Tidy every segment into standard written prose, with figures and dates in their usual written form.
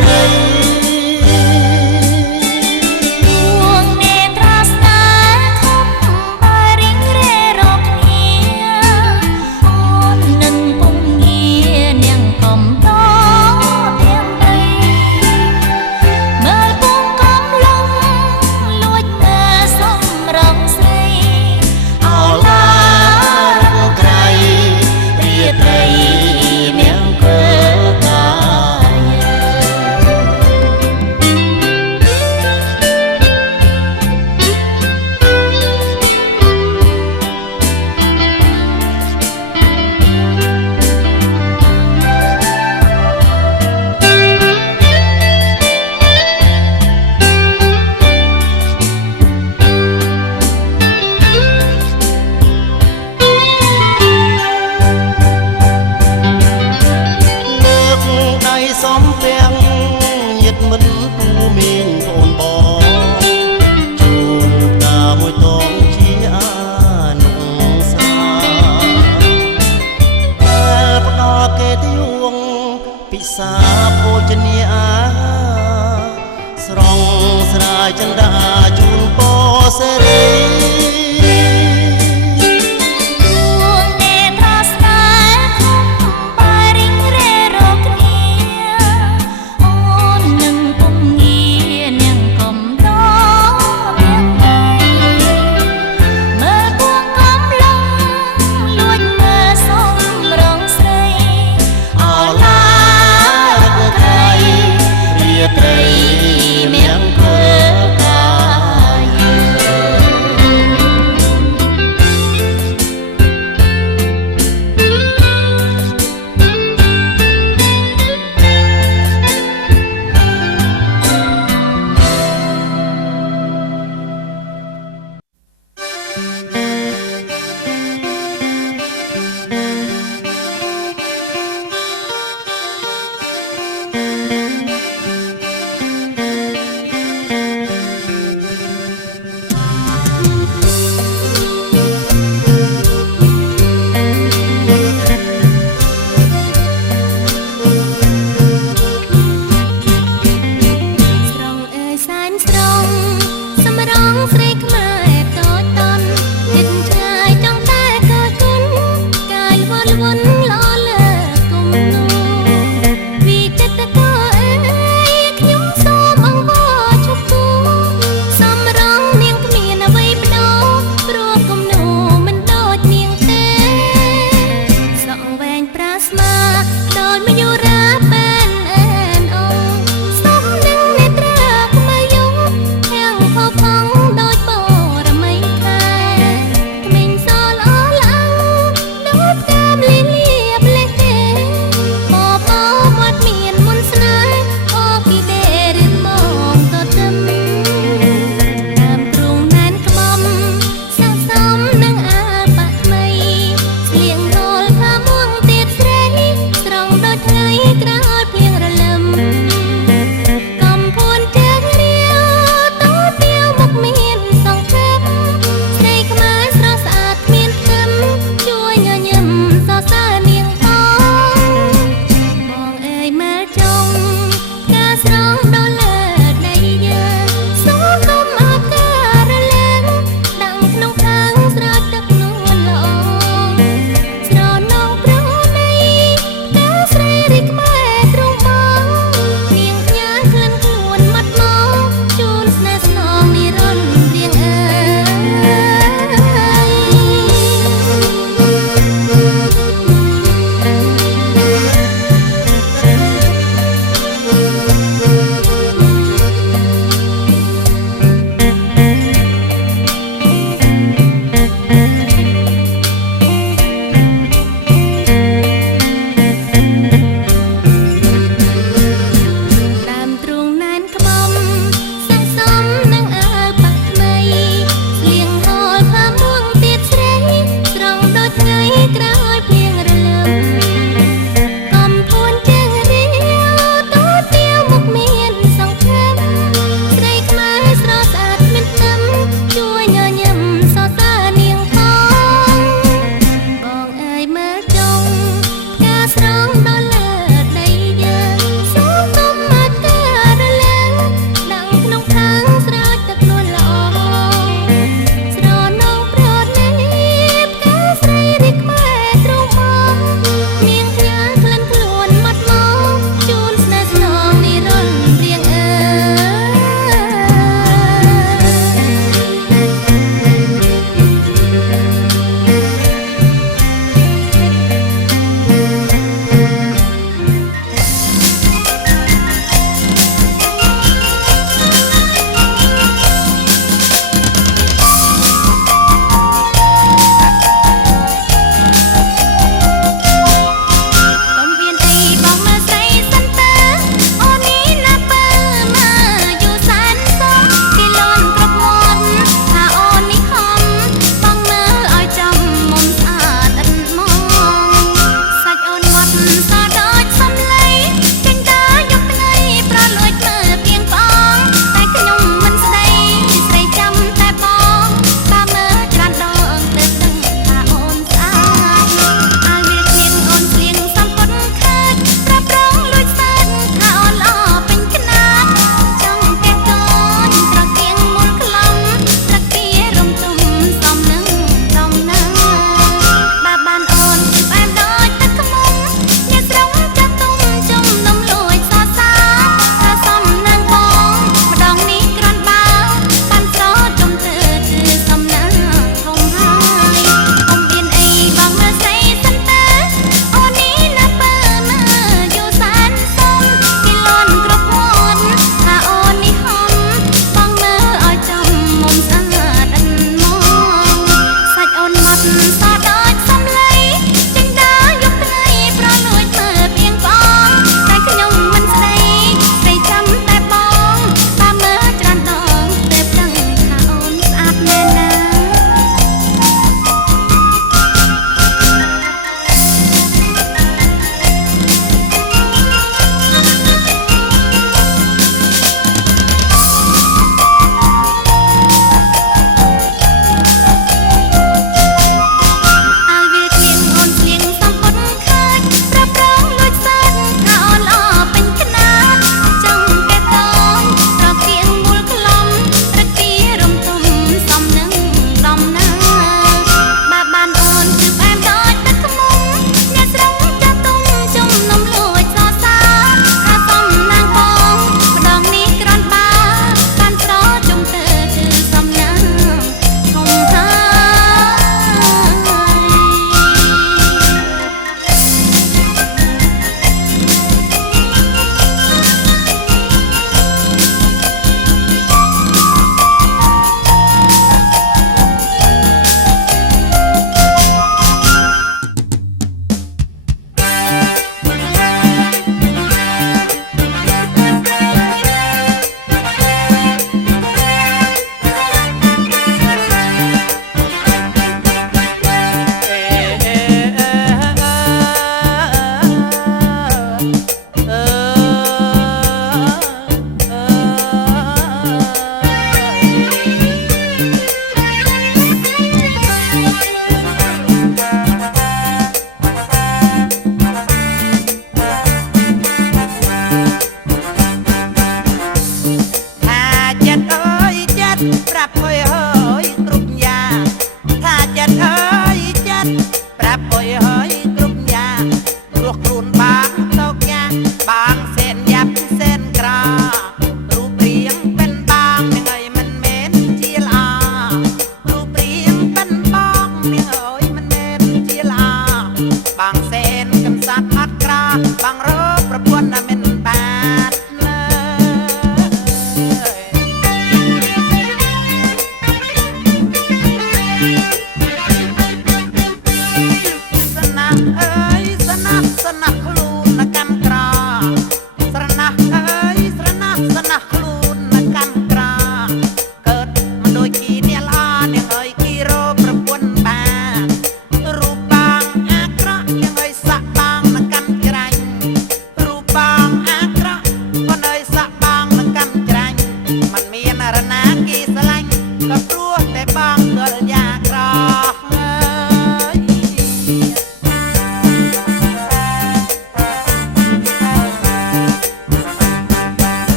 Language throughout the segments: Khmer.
រីួងនេត្រាស្នេហ៍ខំបើរៀងរេរកគ្នាអូននឹងពុំងារនាងកំតទាំងព្រៃមើលពុំកំឡុងលួចមើលសំរងស្រីអោឡារកក្រៃរាត្រីនាងកើកាសំពាំងញាតមិនពូមីងអូនបងជូនផ្កាមួយតងជាអានុសាតែផ្ដល់គេទីវងពិសាភោជនាស្រងស្រាយចន្ទាជូនពរសេរី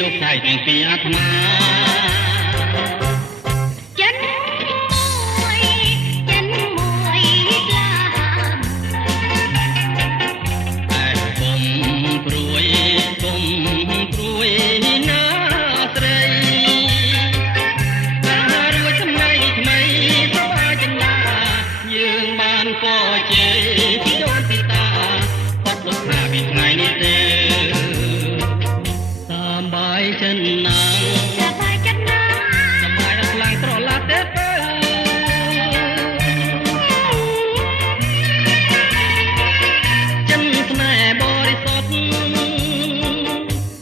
លោកចៃទាំងពីរអាត្មា ចិនមួយក្លា តែគុំព្រួយណាស្រីតែរួចថ្មីសប្បាយចិនណាយើងបានកជ័យពីដូនពីតាអត់លោកថាពីថ្ងៃនេះទេសប្បាយចិនណាសប្បាយអត់ខ្លាំងត្រឡាត់ទេចិនស្នេហ៍បរិសុទ្ធ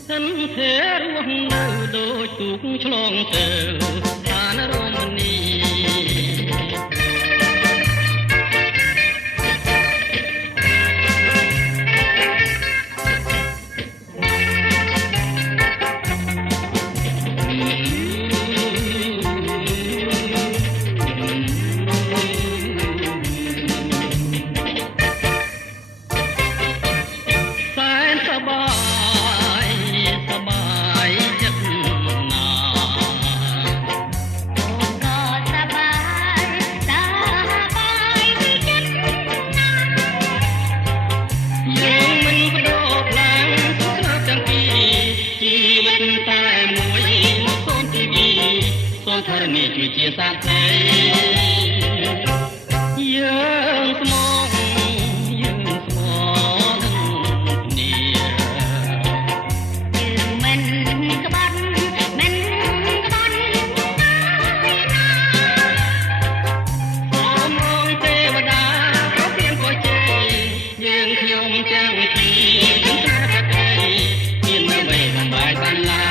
ចិនធេរស់នៅដូចទូកឆ្លងទៅឋានរមណីធរណីគឺជាសាស្ត្រីយើងស្មងនឹងគ្នាយើងមិនក្បត់ណាស់សូមងទេវតាក៏ព្រៀងក៏ជ័យយើងខ្ញុំទាំងពីរទាំងស្នេហ៍ប្រតិមានអ្វីបំបាយបានឡា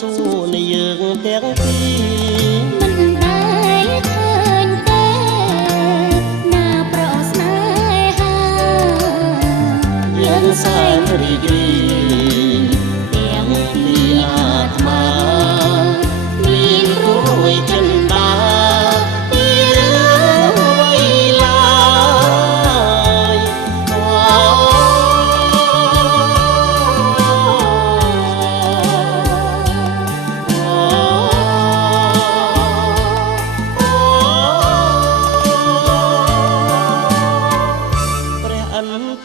សួរនៃយើងទាំងពីរមិនដែលឃើញទេណាប្រស្នេហាយើងសែនរីករាយទាំងពីរអាត្មាមានរួយចិនតាពីរឿងវៃឡាយ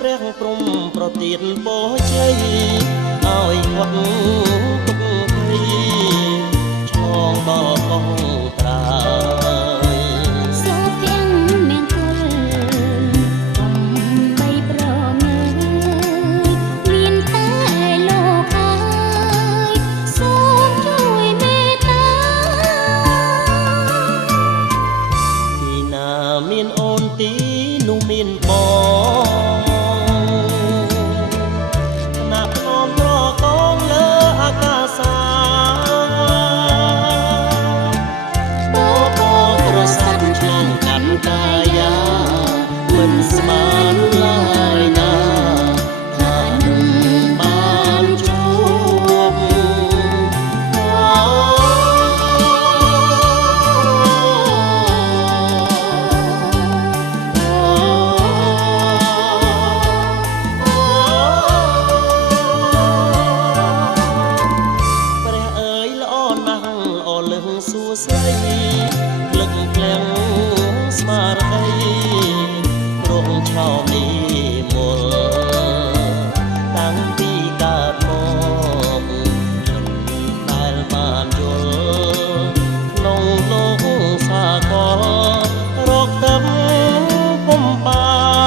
ព្រះព្រំប្រទានពរជ័យឲ្យគាត់ទុកភ័យឆ្លងបកងត្រើយសូមទាំងមានគុលកុំបីប្រងើយមានតែលោកហើយសូមជួយមេត្តាទីណាមានអូនទីនោះមានបងស្មានឡើយណាថានឹងបានជួបព្រះអើយល្អណាស់ល្អលឹងសួស្ដីលឹកក្លាំងស្មារតីឆោមនេះមុលតាំងពីកើតមកខ្ញុំដែលបានយល់ក្នុងលោកសាកលរកទឹកពុំបាន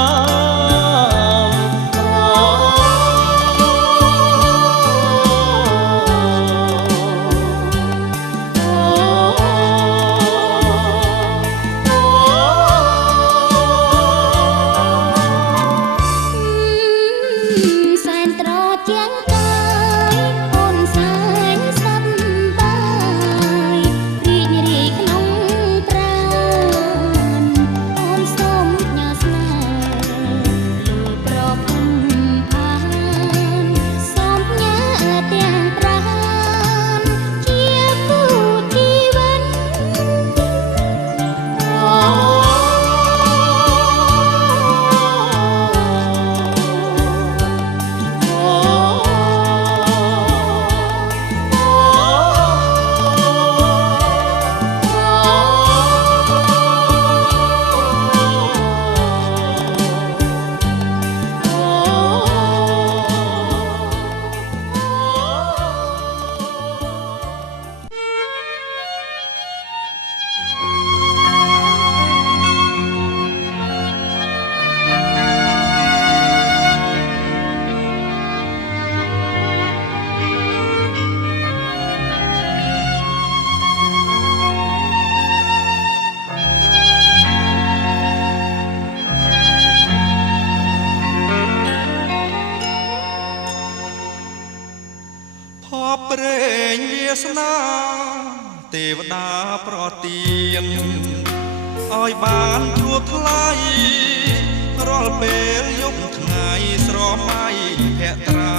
ស្នាទេវតាប្រទានឲ្យបានជួបថ្លៃរាល់ពេលយប់ថ្ងៃស្រមៃភក្ត្រា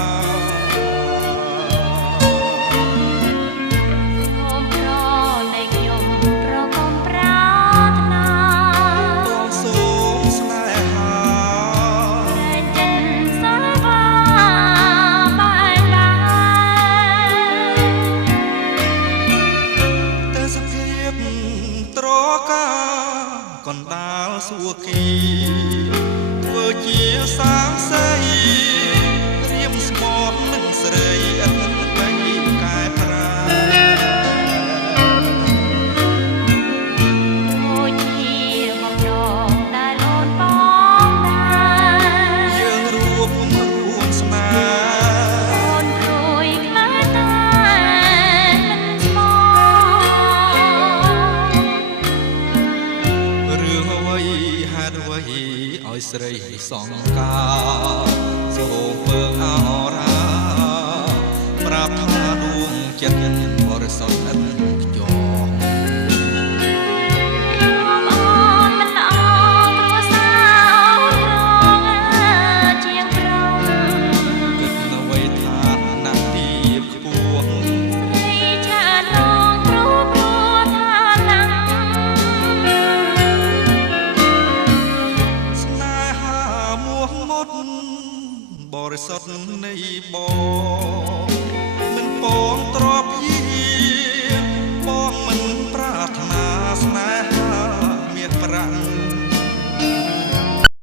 កណ្ដាលសួគីធ្វើជាសាងសីរៀមស្មតនឹងស្រីឥតបីកែប្រែដូចជាបំណងដែលអូនបងដែរយើងរួមស្នេហ៍អូនព្រួយខ្លាចតែមិនស្មោរឿងអ្វីហេតុអ្វីឲ្យស្រីសង្ការសូមពើអរា ប្រាប់ថាដួងចិត្តបរិសុទ្ធឥតខ្យល់អូនមិនល្អគ្រួសារអូនរងជាងប្រងគិតអ្វីថាណាស់ទីខ្ពស់ស្រីឆាឡងគ្រូព្រោះថាឡាំស្នេហាមួងមុតបរិសុទ្ធនៃបងមិនពង